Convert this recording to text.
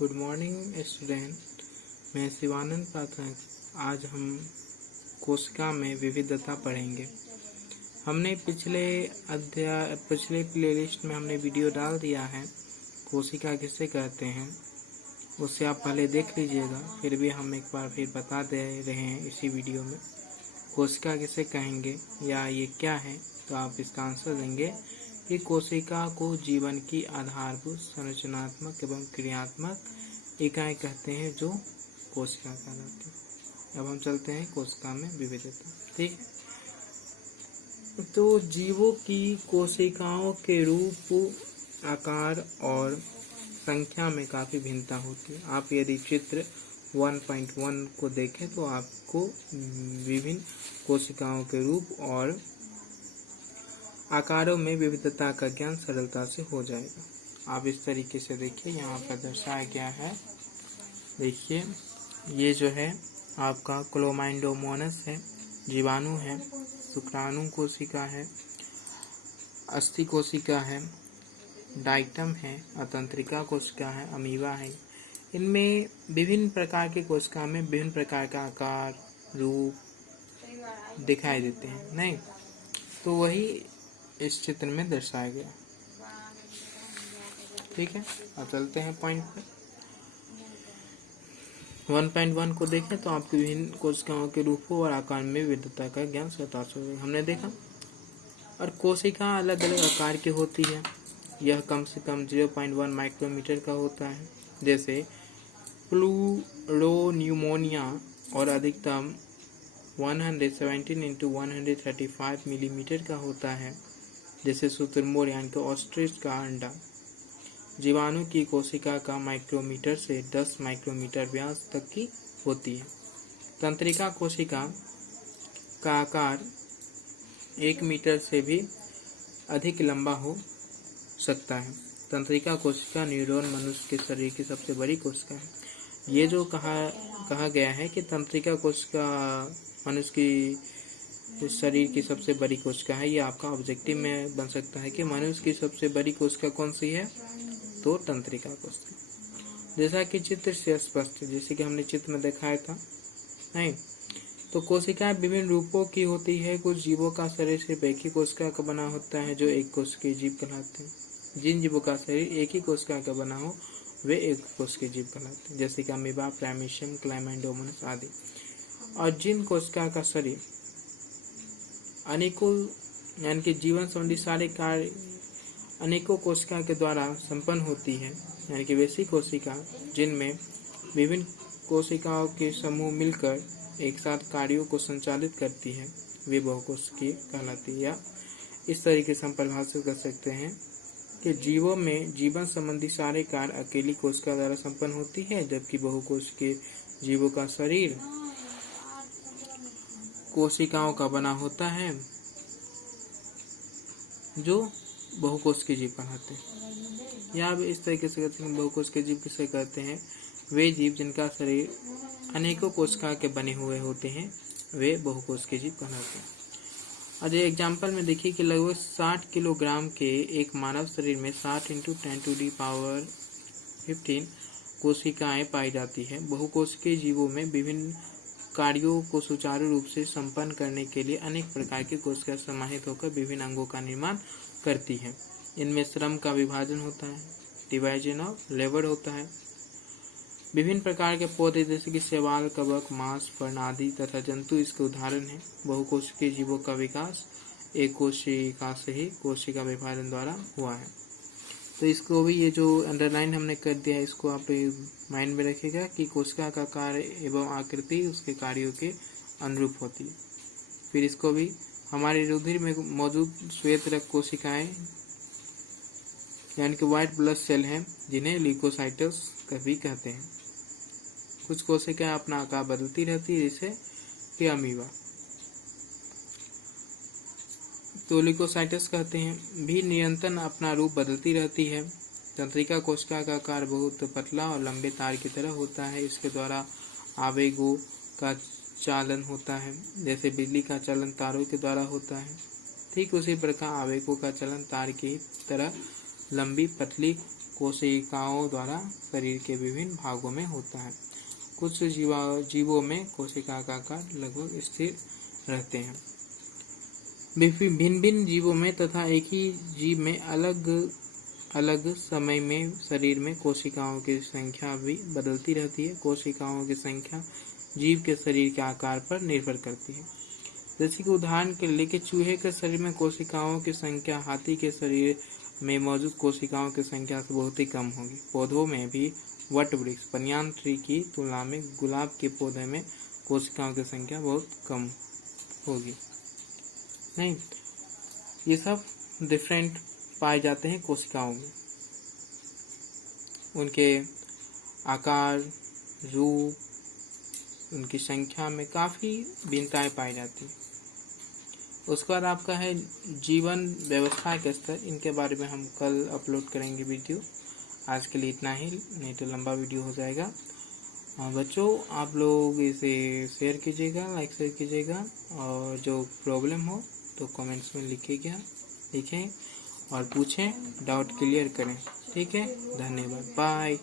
Good morning student. मैं शिवानंद पाठक। आज हम कोशिका में विविधता पढ़ेंगे। हमने पिछले प्लेलिस्ट में हमने वीडियो डाल दिया है कोशिका किसे कहते हैं, उससे आप पहले देख लीजिएगा। फिर भी हम एक बार फिर बता दे रहे हैं इसी वीडियो में कोशिका किसे कहेंगे या ये क्या है। तो आप इसका आंसर देंगे कि कोशिका को जीवन की आधारभूत संरचनात्मक एवं क्रियात्मक इकाई कहते हैं जो कोशिका कहलाती है। अब हम चलते हैं कोशिका में विविधता। ठीक है, तो जीवों की कोशिकाओं के रूप, आकार और संख्या में काफ़ी भिन्नता होती है। आप यदि चित्र 1.1 को देखें तो आपको विभिन्न कोशिकाओं के रूप और आकारों में विविधता का ज्ञान सरलता से हो जाएगा। आप इस तरीके से देखिए, यहाँ पर दर्शाया गया है। देखिए, ये जो है आपका क्लोमाइडोमोनास है, जीवाणु है, शुक्राणु कोशिका है, अस्थि कोशिका है, डाइटम है, अतंत्रिका कोशिका है, अमीबा है। इनमें विभिन्न प्रकार के कोशिका में विभिन्न प्रकार का आकार, रूप दिखाई देते हैं। नहीं तो वही इस चित्र में दर्शाया गया। ठीक है, अब चलते हैं पॉइंट पे। 1.1 को देखें तो आपको विभिन्न कोशिकाओं के रूपों और आकार में विविधता का ज्ञान सरलता से हमने देखा। और कोशिका अलग अलग आकार की होती है। यह कम से कम 0.1 माइक्रोमीटर का होता है, जैसे प्लूरोन्यूमोनिया, और अधिकतम 117 × 135 मिलीमीटर का होता है, जैसे शुतुरमुर्ग यानी कि ऑस्ट्रिच का अंडा। जीवाणु की कोशिका का माइक्रोमीटर से 10 माइक्रोमीटर व्यास तक की होती है। तंत्रिका कोशिका का आकार 1 मीटर से भी अधिक लंबा हो सकता है। तंत्रिका कोशिका न्यूरॉन मनुष्य के शरीर की सबसे बड़ी कोशिका है। ये जो कहा गया है कि तंत्रिका कोशिका मनुष्य की शरीर की सबसे बड़ी कोशिका है, ये आपका ऑब्जेक्टिव में बन सकता है कि मनुष्य की सबसे बड़ी कोशिका कौन सी है, तो तंत्रिका कोशिका। जैसा कि चित्र से स्पष्ट है, जैसे कि हमने चित्र में दिखाया था। नहीं तो कोशिकाएं विभिन्न रूपों की होती है। कुछ जीवों का शरीर सिर्फ एक ही कोशिका का बना होता है जो एक कोशिकीय जीव कहलाते हैं। जिन जीवों का शरीर एक ही कोशिका का बना हो वे एक कोशिकीय जीव कहलाते हैं, जैसे कि अमीबा, प्राइमेशियम, क्लाइमाइडोमोनास आदि। और जिन कोशिका का शरीर अनेकों यानी कि जीवन संबंधी सारे कार्य अनेकों कोशिका के द्वारा संपन्न होती है, यानी कि वैसी कोशिका जिनमें विभिन्न कोशिकाओं के समूह मिलकर एक साथ कार्यों को संचालित करती है, वे बहुकोशिकीय कहलाती है। या इस तरीके से हम परिभाषित कर सकते हैं कि जीवों में जीवन संबंधी सारे कार्य अकेली कोशिका द्वारा संपन्न होती है, जबकि बहुकोशिकीय जीवों का शरीर कोशिकाओं का बना होता है जो बहुकोशिकीय जीव कहलाते हैं। या इस तरीके से कहते हैं बहुकोशिकीय जीव किसे कहते हैं, वे जीव जिनका शरीर अनेकों कोशिका के बने हुए होते हैं, वे बहुकोशिकीय जीव कहलाते हैं। और ये एग्जाम्पल में देखिए कि लगभग 60 किलोग्राम के एक मानव शरीर में 60 × 10⁻15 कोशिकाएं पाई जाती है। बहुकोशिकीय जीवों में विभिन्न कार्यों को सुचारू रूप से संपन्न करने के लिए अनेक प्रकार की कोशिकाएं समाहित होकर विभिन्न अंगों का निर्माण करती है। इनमें श्रम का विभाजन होता है, डिवीजन ऑफ लेबर होता है। विभिन्न प्रकार के पौधे जैसे कि शैवाल, कवक, मांस, फर्ण आदि तथा जंतु इसके उदाहरण हैं। बहुकोशिकीय जीवों का विकास एक कोशिका से ही कोशिका विभाजन द्वारा हुआ है। तो इसको भी, ये जो अंडरलाइन हमने कर दिया है, इसको आप माइंड में रखिएगा कि कोशिका का कार्य एवं आकृति उसके कार्यों के अनुरूप होती है। फिर इसको भी हमारे रुधिर में मौजूद श्वेत रक्त कोशिकाएं यानी कि व्हाइट ब्लड सेल हैं, जिन्हें ल्यूकोसाइट्स भी कहते हैं। कुछ कोशिकाएं अपना आकार बदलती रहती है, जैसे कि अमीबा, तो ल्यूकोसाइट्स कहते हैं, भी निरंतर अपना रूप बदलती रहती है। तंत्रिका कोशिका का आकार बहुत पतला और लंबे तार की तरह होता है। इसके द्वारा आवेगों का चालन होता है, जैसे बिजली का चालन तारों के द्वारा होता है। ठीक उसी प्रकार आवेगों का चलन तार की तरह लंबी पतली कोशिकाओं द्वारा शरीर के विभिन्न भागों में होता है। कुछ जीवों में कोशिका का आकार लगभग स्थिर रहते हैं। भिन्न भिन्न जीवों में तथा एक ही जीव में अलग अलग समय में शरीर में कोशिकाओं की संख्या भी बदलती रहती है। कोशिकाओं की संख्या जीव के शरीर के आकार पर निर्भर करती है। जैसे कि उदाहरण के लिए चूहे के शरीर में कोशिकाओं की संख्या हाथी के शरीर में मौजूद कोशिकाओं की संख्या से बहुत ही कम होगी। पौधों में भी वट वृक्ष बनियान ट्री की तुलना में गुलाब के पौधे में कोशिकाओं की संख्या बहुत कम होगी। नहीं, ये सब डिफरेंट पाए जाते हैं कोशिकाओं में। उनके आकार, रूप, उनकी संख्या में काफ़ी भिन्नताएं पाई जाती हैं। उसके बाद आपका है जीवन व्यवस्था के स्तर। इनके बारे में हम कल अपलोड करेंगे वीडियो। आज के लिए इतना ही, नहीं तो लंबा वीडियो हो जाएगा। बच्चों, आप लोग इसे शेयर कीजिएगा, लाइक शेयर कीजिएगा, और जो प्रॉब्लम हो तो कमेंट्स में लिखें और पूछें, डाउट क्लियर करें। ठीक है, धन्यवाद, बाय।